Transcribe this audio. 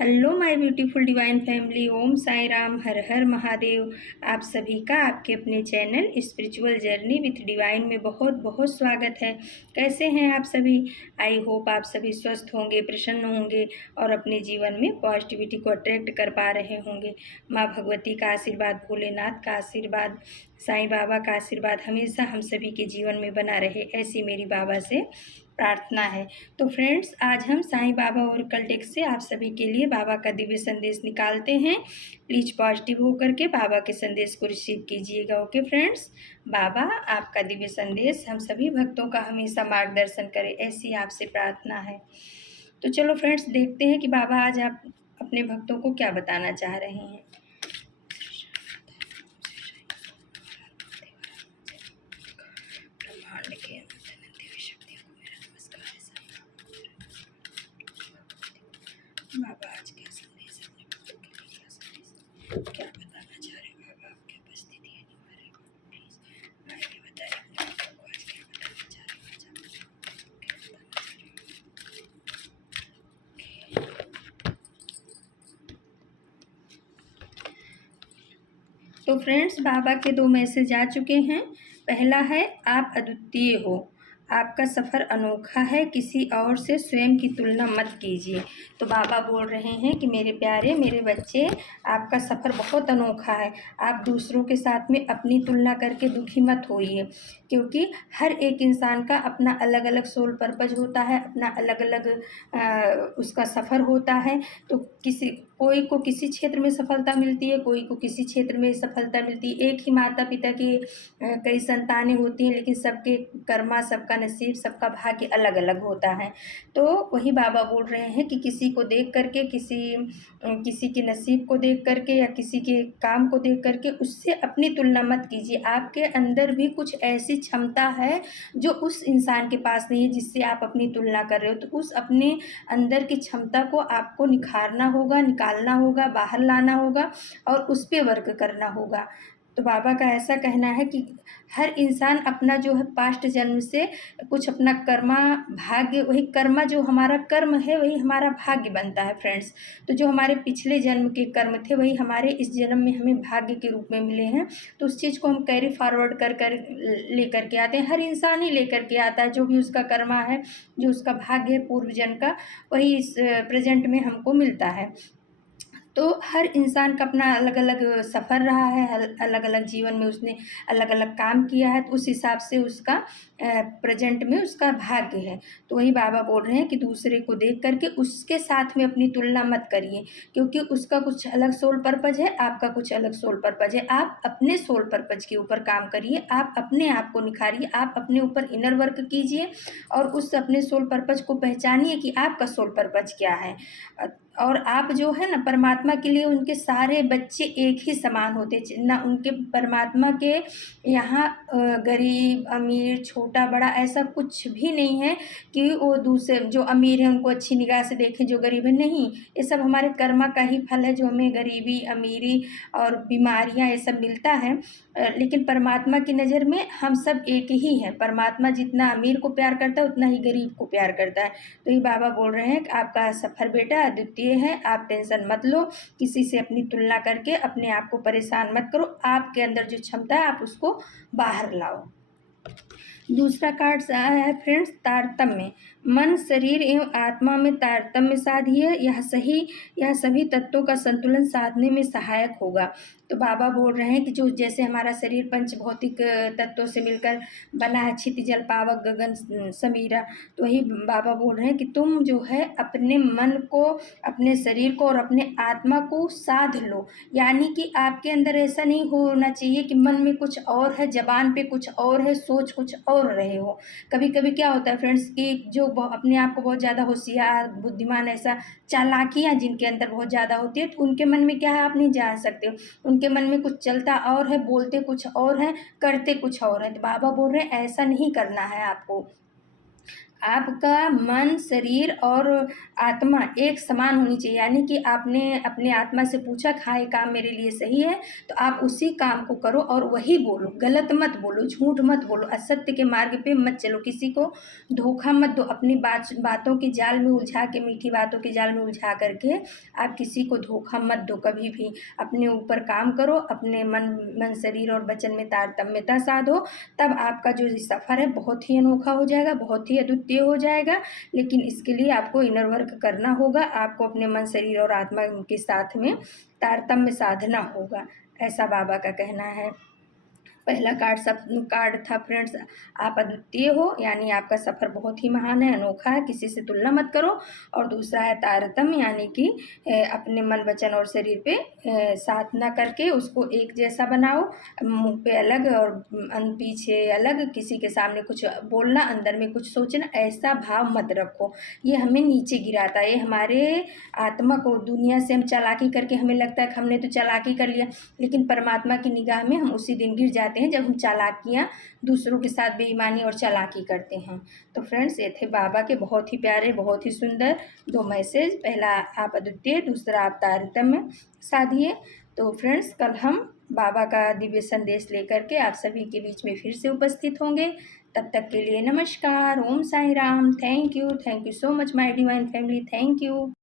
Hello my beautiful divine family, Om Sai Ram, हर हर महादेव। आप सभी का आपके अपने channel spiritual journey with divine में बहुत बहुत स्वागत है। कैसे हैं आप सभी? आई होप आप सभी स्वस्थ होंगे, प्रसन्न होंगे और अपने जीवन में पॉजिटिविटी को अट्रैक्ट कर पा रहे होंगे। माँ भगवती का आशीर्वाद, भोलेनाथ का आशीर्वाद, साईं बाबा का आशीर्वाद हमेशा हम सभी के जीवन में बना रहे, ऐसी मेरी बाबा से प्रार्थना है। तो फ्रेंड्स, आज हम साईं बाबा ओरेकल डेक से आप सभी के लिए बाबा का दिव्य संदेश निकालते हैं। प्लीज पॉजिटिव होकर के बाबा के संदेश को रिसीव कीजिएगा। ओके फ्रेंड्स, बाबा आपका दिव्य संदेश हम सभी भक्तों का हमेशा मार्गदर्शन करे, ऐसी आपसे प्रार्थना है। तो चलो फ्रेंड्स, देखते हैं कि बाबा आज आप अपने भक्तों को क्या बताना चाह रहे हैं। ब्रह्मांड के देवी शक्तियों को मेरा नमस्कार है। बाबा आज क्या संदेश है अपने भक्तों के लिए? क्या संदेश, क्या बताना चाह रहे हैं बाबा? आपकी उपस्थिति है हमारे, प्लीज आगे बताइए अपने भक्तों को आज क्या बताना चाह रहे हैं। आज आप क्या बताना चाह रहे हैं। तो फ्रेंड्स, बाबा के 2 मैसेज आ चुके हैं। पहला है, आप अद्वितीय हो, आपका सफ़र अनोखा है, किसी और से स्वयं की तुलना मत कीजिए। तो बाबा बोल रहे हैं कि मेरे प्यारे, मेरे बच्चे, आपका सफ़र बहुत अनोखा है। आप दूसरों के साथ में अपनी तुलना करके दुखी मत होइए, क्योंकि हर एक इंसान का अपना अलग अलग सोल पर्पज होता है, अपना अलग अलग उसका सफ़र होता है। तो कोई को किसी क्षेत्र में सफलता मिलती है, कोई को किसी क्षेत्र में सफलता मिलती है। एक ही माता पिता की कई संतानें होती हैं, लेकिन सबके कर्मा, सबका नसीब, सबका भाग्य अलग अलग होता है। तो वही बाबा बोल रहे हैं कि किसी को देख करके, किसी के नसीब को देख करके या किसी के काम को देख करके उससे अपनी तुलना मत कीजिए। आपके अंदर भी कुछ ऐसी क्षमता है जो उस इंसान के पास नहीं है, जिससे आप अपनी तुलना कर रहे हो। तो उस अपने अंदर की क्षमता को आपको निखारना होगा, निकालना होगा, बाहर लाना होगा और उस पे वर्क करना होगा। तो बाबा का ऐसा कहना है कि हर इंसान अपना जो है पास्ट जन्म से कुछ अपना कर्मा, भाग्य, वही कर्मा, जो हमारा कर्म है वही हमारा भाग्य बनता है फ्रेंड्स। तो जो हमारे पिछले जन्म के कर्म थे वही हमारे इस जन्म में हमें भाग्य के रूप में मिले हैं। तो उस चीज़ को हम कैरी फॉरवर्ड कर कर लेकर के आते हैं। हर इंसान ही लेकर के आता है, जो भी उसका कर्मा है, जो उसका भाग्य है पूर्व जन्म का, वही इस प्रेजेंट में हमको मिलता है। तो हर इंसान का अपना अलग अलग सफ़र रहा है, अलग अलग जीवन में उसने अलग अलग काम किया है, तो उस हिसाब से उसका प्रेजेंट में उसका भाग्य है। तो वही बाबा बोल रहे हैं कि दूसरे को देख करके उसके साथ में अपनी तुलना मत करिए, क्योंकि उसका कुछ अलग सोल पर्पज है, आपका कुछ अलग सोल पर्पज है। आप अपने सोल पर्पज के ऊपर काम करिए, आप अपने आप को निखारिए, आप अपने ऊपर इनर वर्क कीजिए और उस अपने सोल पर्पज को पहचानिए कि आपका सोल पर्पज क्या है। और आप जो है ना, परमात्मा के लिए उनके सारे बच्चे एक ही समान होते ना। उनके परमात्मा के यहाँ गरीब अमीर, छोटा बड़ा ऐसा कुछ भी नहीं है कि वो दूसरे जो अमीर हैं उनको अच्छी निगाह से देखें, जो गरीब है नहीं। ये सब हमारे कर्मा का ही फल है, जो हमें गरीबी, अमीरी और बीमारियाँ ये सब मिलता है। लेकिन परमात्मा की नज़र में हम सब एक ही हैं। परमात्मा जितना अमीर को प्यार करता है उतना ही गरीब को प्यार करता है। तो ये बाबा बोल रहे हैं कि आपका सफ़र बेटा अद्वितीय है, आप टेंशन मत लो, किसी से अपनी तुलना करके अपने आप को परेशान मत करो। आपके अंदर जो क्षमता है आप उसको बाहर लाओ। दूसरा कार्ड आया है फ्रेंड्स, तारतम्य। मन, शरीर एवं आत्मा में तारतम्य साधिए, यह सभी तत्वों का संतुलन साधने में सहायक होगा। तो बाबा बोल रहे हैं कि जो जैसे हमारा शरीर पंच भौतिक तत्वों से मिलकर बना है, क्षिति, जल, पावक, गगन, समीरा। तो वही बाबा बोल रहे हैं कि तुम जो है अपने मन को, अपने शरीर को और अपने आत्मा को साध लो। यानी कि आपके अंदर ऐसा नहीं होना चाहिए कि मन में कुछ और है, जबान पे कुछ और है, सोच कुछ और रहे हो। कभी कभी क्या होता है फ्रेंड्स कि जो अपने आप को बहुत ज़्यादा होशियार, बुद्धिमान, ऐसा चालाकियाँ जिनके अंदर बहुत ज़्यादा होती है, तो उनके मन में क्या है आप नहीं जान सकते हो। उनके मन में कुछ चलता और है, बोलते कुछ और है, करते कुछ और है। तो बाबा बोल रहे हैं ऐसा नहीं करना है आपको। आपका मन, शरीर और आत्मा एक समान होनी चाहिए, यानी कि आपने अपने आत्मा से पूछा हाँ ये काम मेरे लिए सही है, तो आप उसी काम को करो और वही बोलो, गलत मत बोलो, झूठ मत बोलो, असत्य के मार्ग पे मत चलो, किसी को धोखा मत दो, अपनी बातों के जाल में उलझा के, मीठी बातों के जाल में उलझा करके आप किसी को धोखा मत दो कभी भी। अपने ऊपर काम करो, अपने मन शरीर और वचन में तारतम्यता साधो, तब आपका जो सफ़र है बहुत ही अनोखा हो जाएगा, बहुत ही अद्वितीय हो जाएगा। लेकिन इसके लिए आपको इनर वर्क करना होगा, आपको अपने मन, शरीर और आत्मा के साथ में तारतम्य साधना होगा, ऐसा बाबा का कहना है। पहला कार्ड था फ्रेंड्स, आप अद्वितीय हो, यानी आपका सफ़र बहुत ही महान है, अनोखा है, किसी से तुलना मत करो। और दूसरा है तारतम्य, यानी कि अपने मन, वचन और शरीर पे साथ ना करके उसको एक जैसा बनाओ, मुंह पे अलग और पीछे अलग, किसी के सामने कुछ बोलना, अंदर में कुछ सोचना, ऐसा भाव मत रखो, ये हमें नीचे गिराता है, ये हमारे आत्मा को, दुनिया से हम चालाकी करके हमें लगता है कि हमने तो चालाकी कर लिया, लेकिन परमात्मा की निगाह में हम उसी दिन गिर जाते हैं जब हम चालाकियाँ, दूसरों के साथ बेईमानी और चालाकी करते हैं। तो फ्रेंड्स, ये थे बाबा के बहुत ही प्यारे, बहुत ही सुंदर 2 मैसेज। पहला आप अद्वितीय, दूसरा आप तारतम्य साधिए। तो फ्रेंड्स, कल हम बाबा का दिव्य संदेश लेकर के आप सभी के बीच में फिर से उपस्थित होंगे। तब तक के लिए नमस्कार, Om Sai Ram, thank you so much my divine family, thank you.